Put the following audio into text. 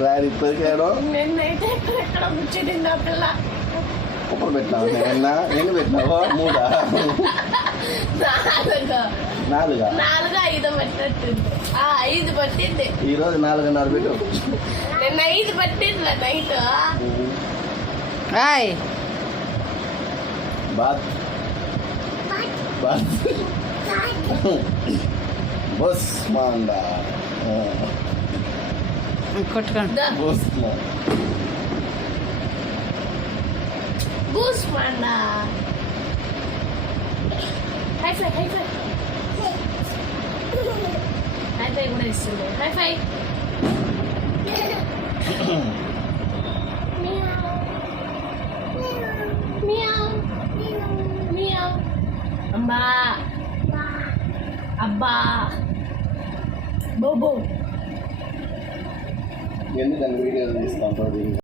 Daddy ఇప్పటికేడో నిన్నైతే ఎక్కడ ముచ్చటింది ఆ పిల్ల. కుప్పలు పెట్టినావు ఎన్ని పెట్టినావో 3 4 5 పట్టినట్టుంది. 5 పట్టింది. ఈరోజు 4:30 పెట్టు. నిన్న 5 పట్టింది నైట్. బాత్ బస్ మాండా కొట్టుకోండి. బూస్ మాండా. హైఫై కూడా ఇస్తుంది. హైఫై. అమ్మా అబ్బా బోబో. ఎందుకని వీడియోలు తీసుకుంటారు?